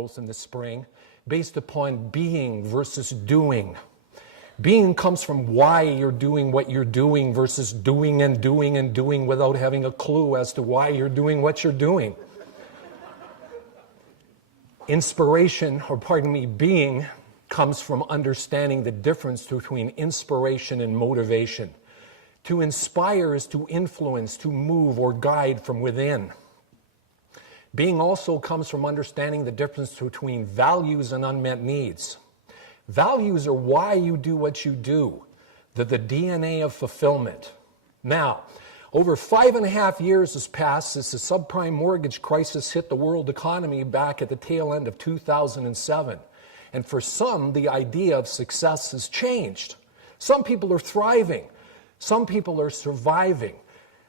growth in the spring based upon being versus doing. Being comes from why you're doing what you're doing versus doing and doing and doing without having a clue as to why you're doing what you're doing. Inspiration, or pardon me, being, comes from understanding the difference between inspiration and motivation. To inspire is to influence, to move or guide from within. Being also comes from understanding the difference between values and unmet needs. Values are why you do what you do. They're the DNA of fulfillment. Now, over 5.5 years has passed since the subprime mortgage crisis hit the world economy back at the tail end of 2007. And for some, the idea of success has changed. Some people are thriving. Some people are surviving.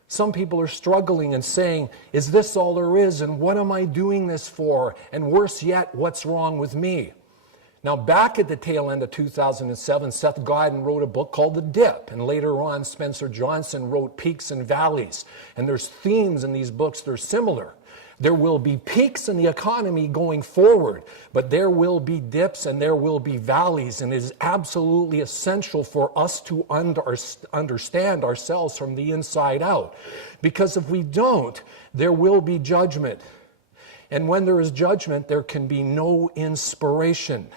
Some people are struggling and saying, is this all there is? And what am I doing this for? And worse yet, what's wrong with me? Now, back at the tail end of 2007, Seth Godin wrote a book called The Dip. And later on, Spencer Johnson wrote Peaks and Valleys. And there's themes in these books that are similar. There will be peaks in the economy going forward, but there will be dips and there will be valleys, and it is absolutely essential for us to understand ourselves from the inside out. Because if we don't, there will be judgment. And when there is judgment, there can be no inspiration.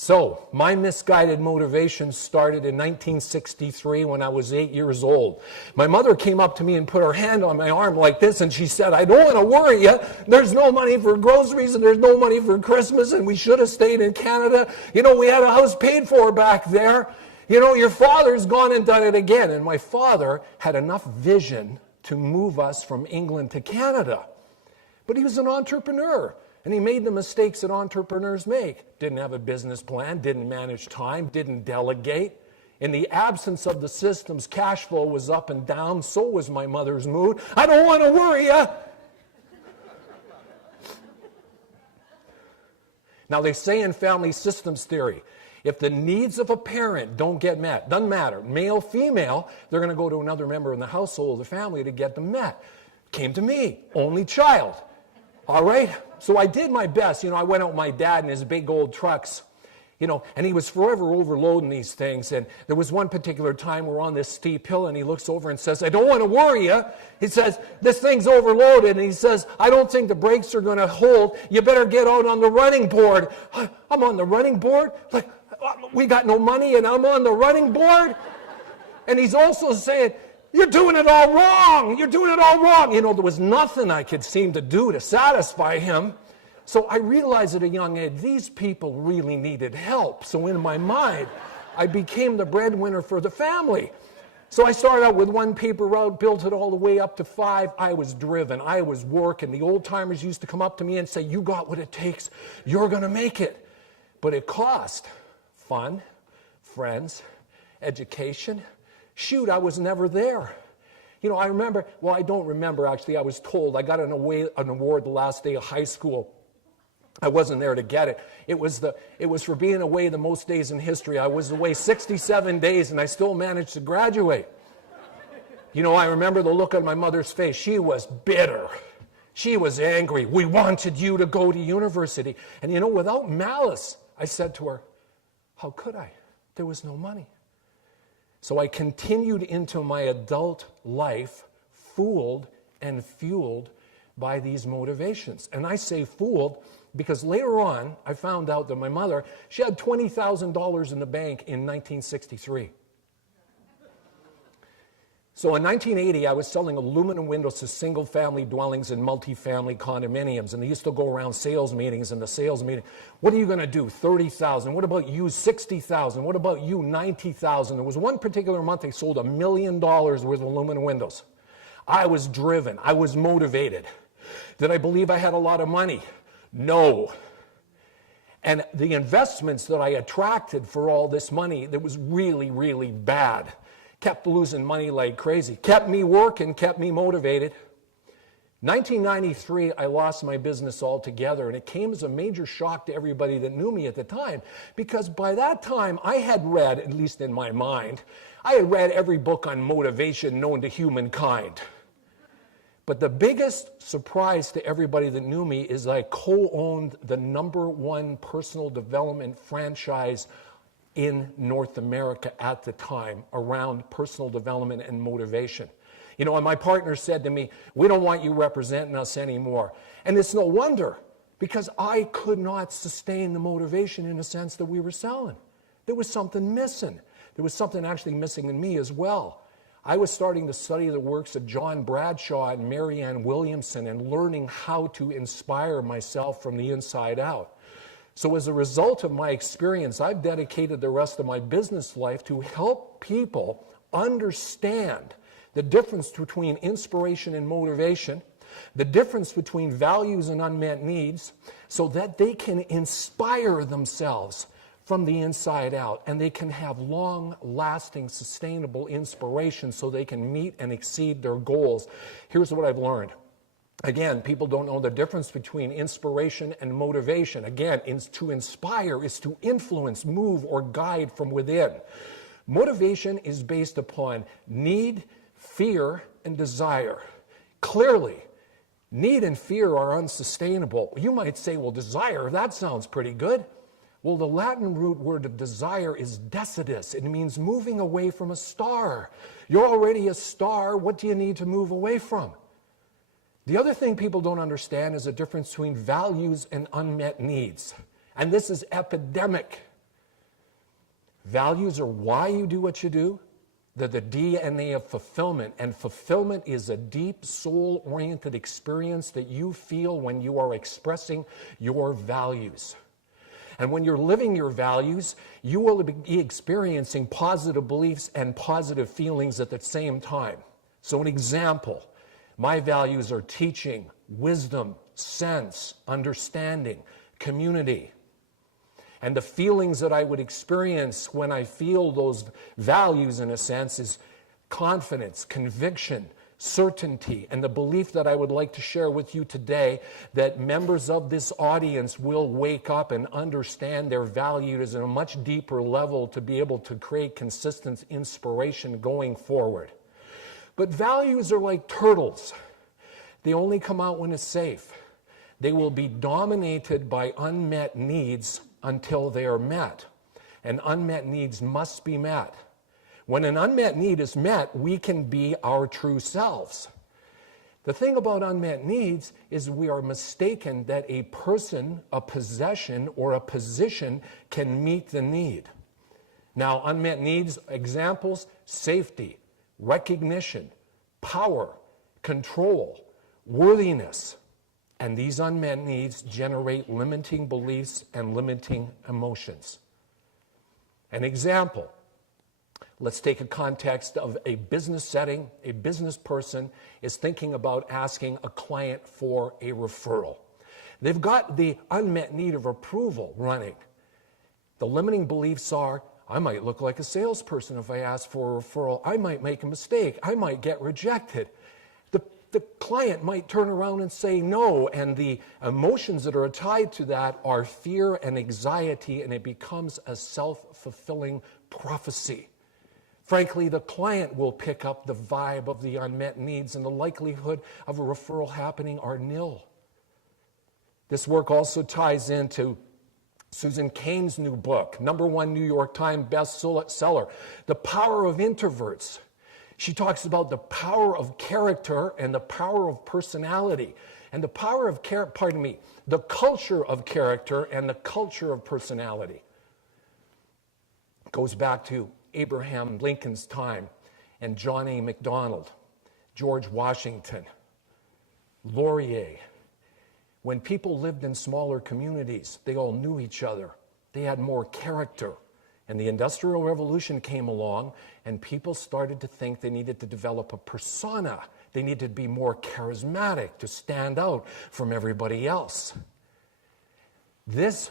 So, my misguided motivation started in 1963 when I was 8 years old. My mother came up to me and put her hand on my arm like this, and she said, I don't want to worry you. There's no money for groceries, and there's no money for Christmas, and we should have stayed in Canada. You know, we had a house paid for back there. You know, your father's gone and done it again. And my father had enough vision to move us from England to Canada. But he was an entrepreneur. And he made the mistakes that entrepreneurs make. Didn't have a business plan, didn't manage time, didn't delegate. In the absence of the systems, cash flow was up and down. So was my mother's mood. I don't want to worry you. Now, they say in family systems theory, if the needs of a parent don't get met, doesn't matter, male, female, they're going to go to another member in the household or the family to get them met. Came to me, only child. All right? So I did my best. You know, I went out with my dad in his big old trucks, you know, and he was forever overloading these things. And there was one particular time we're on this steep hill, and he looks over and says, I don't want to worry you. He says, this thing's overloaded. And he says, I don't think the brakes are going to hold. You better get out on the running board. I'm on the running board? Like, we got no money, and I'm on the running board? And he's also saying, you're doing it all wrong. You're doing it all wrong. You know, there was nothing I could seem to do to satisfy him. So I realized at a young age, these people really needed help. So in my mind, I became the breadwinner for the family. So I started out with one paper route, built it all the way up to 5. I was driven. I was working. The old timers used to come up to me and say, you got what it takes. You're going to make it. But it cost fun, friends, education. Shoot, I was never there. You know, I remember, well, I don't remember actually, I was told I got an award the last day of high school. I wasn't there to get it. It was for being away the most days in history. I was away 67 days and I still managed to graduate. You know, I remember the look on my mother's face. She was bitter. She was angry. We wanted you to go to university. And you know, without malice, I said to her, how could I? There was no money. So I continued into my adult life, fooled and fueled by these motivations. And I say fooled because later on, I found out that my mother, she had $20,000 in the bank in 1963. So in 1980, I was selling aluminum windows to single-family dwellings and multi-family condominiums, and they used to go around sales meetings, and the sales meeting, what are you going to do, 30,000? What about you, 60,000? What about you, 90,000? There was one particular month they sold $1 million worth of aluminum windows. I was driven. I was motivated. Did I believe I had a lot of money? No. And the investments that I attracted for all this money, that was really, really bad. Kept losing money like crazy. Kept me working, kept me motivated. 1993, I lost my business altogether, and it came as a major shock to everybody that knew me at the time, because by that time, I had read, at least in my mind, I had read every book on motivation known to humankind. But the biggest surprise to everybody that knew me is I co-owned the #1 personal development franchise in North America at the time around personal development and motivation. You know, and my partner said to me, we don't want you representing us anymore. And it's no wonder, because I could not sustain the motivation in a sense that we were selling. There was something missing. There was something actually missing in me as well. I was starting to study the works of John Bradshaw and Marianne Williamson and learning how to inspire myself from the inside out. So as a result of my experience, I've dedicated the rest of my business life to help people understand the difference between inspiration and motivation, the difference between values and unmet needs, so that they can inspire themselves from the inside out, and they can have long-lasting, sustainable inspiration so they can meet and exceed their goals. Here's what I've learned. Again, people don't know the difference between inspiration and motivation. Again, to inspire is to influence, move, or guide from within. Motivation is based upon need, fear, and desire. Clearly, need and fear are unsustainable. You might say, well, desire, that sounds pretty good. Well, the Latin root word of desire is decidus. It means moving away from a star. You're already a star. What do you need to move away from? The other thing people don't understand is the difference between values and unmet needs. And this is epidemic. Values are why you do what you do. They're the DNA of fulfillment. And fulfillment is a deep, soul-oriented experience that you feel when you are expressing your values. And when you're living your values, you will be experiencing positive beliefs and positive feelings at the same time. So an example. My values are teaching, wisdom, sense, understanding, community. And the feelings that I would experience when I feel those values, in a sense, is confidence, conviction, certainty, and the belief that I would like to share with you today that members of this audience will wake up and understand their values at a much deeper level to be able to create consistent inspiration going forward. But values are like turtles. They only come out when it's safe. They will be dominated by unmet needs until they are met. And unmet needs must be met. When an unmet need is met, we can be our true selves. The thing about unmet needs is we are mistaken that a person, a possession, or a position can meet the need. Now, unmet needs, examples, safety, recognition, power, control, worthiness. And these unmet needs generate limiting beliefs and limiting emotions. An example, let's take a context of a business setting. A business person is thinking about asking a client for a referral. They've got the unmet need of approval running. The limiting beliefs are, I might look like a salesperson if I ask for a referral. I might make a mistake. I might get rejected. The client might turn around and say no, and the emotions that are tied to that are fear and anxiety, and it becomes a self-fulfilling prophecy. Frankly, the client will pick up the vibe of the unmet needs, and the likelihood of a referral happening are nil. This work also ties into Susan Cain's new book, #1 New York Times bestseller, The Power of Introverts. She talks about the power of character and the power of personality. And the power of the culture of character and the culture of personality. It goes back to Abraham Lincoln's time and John A. MacDonald, George Washington, Laurier. When people lived in smaller communities, they all knew each other. They had more character. And the Industrial Revolution came along, and people started to think they needed to develop a persona. They needed to be more charismatic to stand out from everybody else. This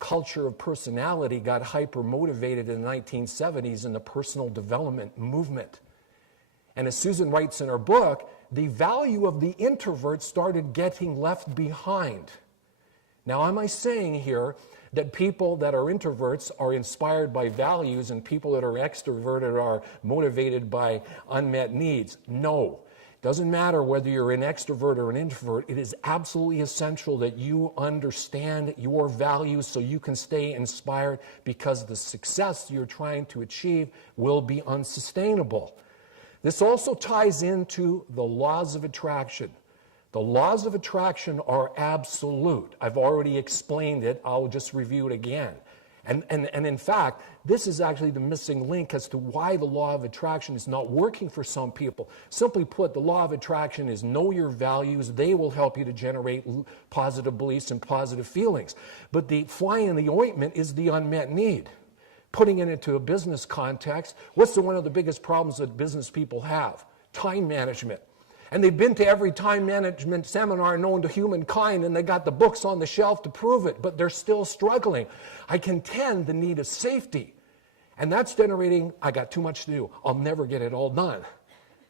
culture of personality got hyper-motivated in the 1970s in the personal development movement. And as Susan writes in her book, the value of the introvert started getting left behind. Now, am I saying here that people that are introverts are inspired by values and people that are extroverted are motivated by unmet needs? No. Doesn't matter whether you're an extrovert or an introvert, it is absolutely essential that you understand your values so you can stay inspired, because the success you're trying to achieve will be unsustainable. This also ties into the laws of attraction. The laws of attraction are absolute. I've already explained it. I'll just review it again. And in fact, this is actually the missing link as to why the law of attraction is not working for some people. Simply put, the law of attraction is know your values. They will help you to generate positive beliefs and positive feelings. But the fly in the ointment is the unmet need. Putting it into a business context, what's one of the biggest problems that business people have? Time management. And they've been to every time management seminar known to humankind, and they got the books on the shelf to prove it, but they're still struggling. I contend the need of safety. And that's generating, I got too much to do. I'll never get it all done.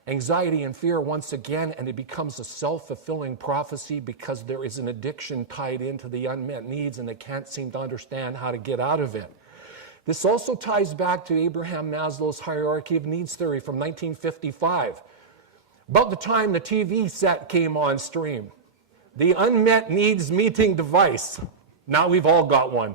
Anxiety and fear once again, and it becomes a self-fulfilling prophecy because there is an addiction tied into the unmet needs, and they can't seem to understand how to get out of it. This also ties back to Abraham Maslow's hierarchy of needs theory from 1955. About the time the TV set came on stream, the unmet needs meeting device. Now we've all got one.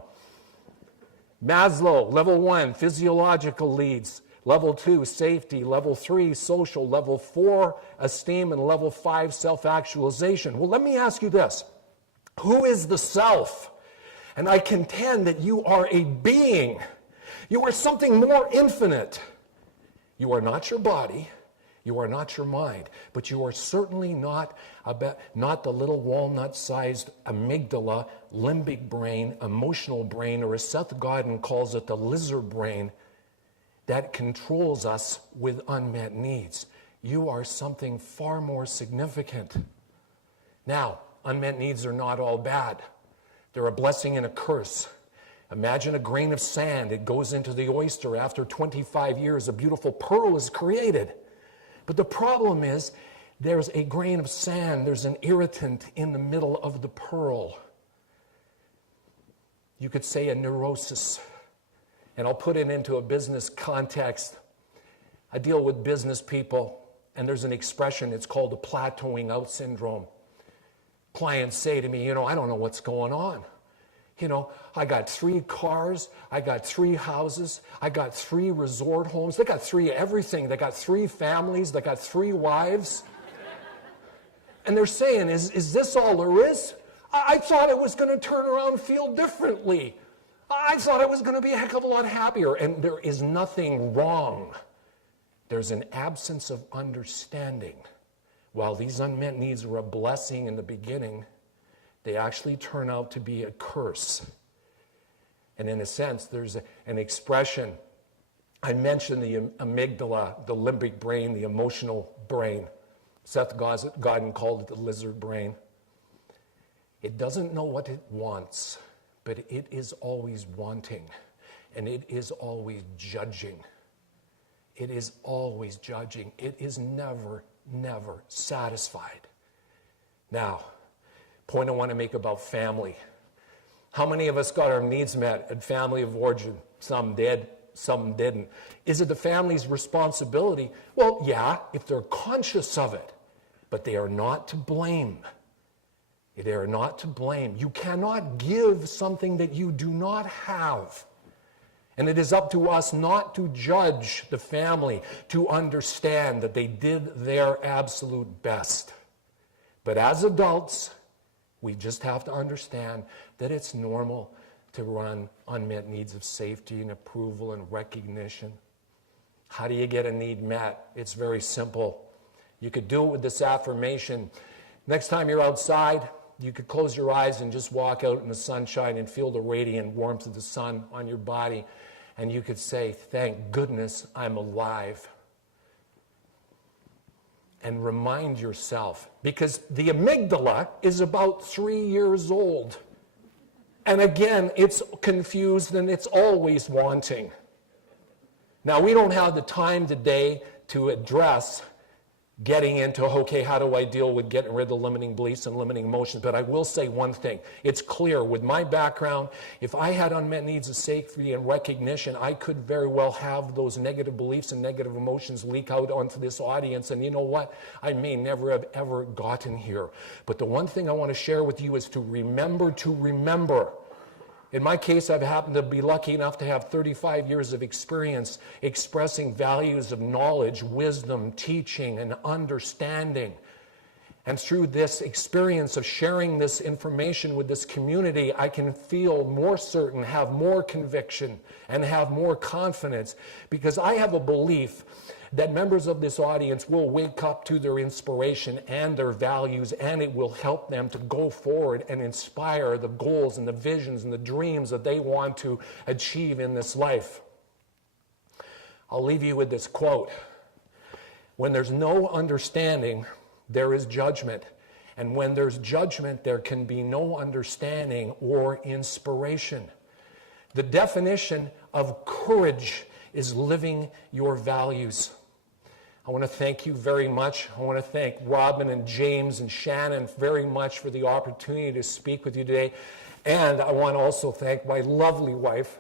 Maslow, level 1, physiological needs. Level 2, safety. Level 3, social. Level 4, esteem. And level 5, self-actualization. Well, let me ask you this. Who is the self? And I contend that you are a being. You are something more infinite. You are not your body. You are not your mind, but you are certainly not the little walnut-sized amygdala, limbic brain, emotional brain, or as Seth Godin calls it, the lizard brain that controls us with unmet needs. You are something far more significant. Now, unmet needs are not all bad. They're a blessing and a curse. Imagine a grain of sand. It goes into the oyster. After 25 years, a beautiful pearl is created. But the problem is, there's a grain of sand, there's an irritant in the middle of the pearl. You could say a neurosis. And I'll put it into a business context. I deal with business people, and there's an expression, it's called the plateauing out syndrome. Clients say to me, I don't know what's going on. I got 3 cars, I got 3 houses, I got 3 resort homes, they got 3 everything, they got 3 families, they got 3 wives. And they're saying, is this all there is? I thought it was going to turn around and feel differently. I thought it was going to be a heck of a lot happier. And there is nothing wrong. There's an absence of understanding. While these unmet needs were a blessing in the beginning, they actually turn out to be a curse. And in a sense, there's an expression. I mentioned the amygdala, the limbic brain, the emotional brain. Seth Godin called it the lizard brain. It doesn't know what it wants, but it is always wanting, and it is always judging. It is always judging. It is never, never satisfied. Now, point I want to make about family. How many of us got our needs met at family of origin? Some did, some didn't. Is it the family's responsibility? Well, yeah, if they're conscious of it, but they are not to blame. They are not to blame. You cannot give something that you do not have. And it is up to us not to judge the family, to understand that they did their absolute best. But as adults, we just have to understand that it's normal to run unmet needs of safety and approval and recognition. How do you get a need met? It's very simple. You could do it with this affirmation. Next time you're outside, you could close your eyes and just walk out in the sunshine and feel the radiant warmth of the sun on your body. And you could say, thank goodness I'm alive. And remind yourself, because the amygdala is about 3 years old. And again, it's confused and it's always wanting. Now, we don't have the time today to address getting into, okay, how do I deal with getting rid of the limiting beliefs and limiting emotions? But I will say one thing. It's clear with my background, if I had unmet needs of safety and recognition, I could very well have those negative beliefs and negative emotions leak out onto this audience. And you know what? I may never have ever gotten here. But the one thing I want to share with you is to remember. In my case, I've happened to be lucky enough to have 35 years of experience expressing values of knowledge, wisdom, teaching, and understanding. And through this experience of sharing this information with this community, I can feel more certain, have more conviction, and have more confidence, because I have a belief that members of this audience will wake up to their inspiration and their values, and it will help them to go forward and inspire the goals and the visions and the dreams that they want to achieve in this life. I'll leave you with this quote. When there's no understanding, there is judgment. And when there's judgment, there can be no understanding or inspiration. The definition of courage is living your values. I want to thank you very much. I want to thank Robin and James and Shannon very much for the opportunity to speak with you today. And I want to also thank my lovely wife.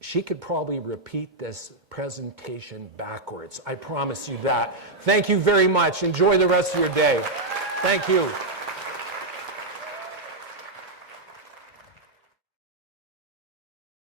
She could probably repeat this presentation backwards. I promise you that. Thank you very much. Enjoy the rest of your day. Thank you.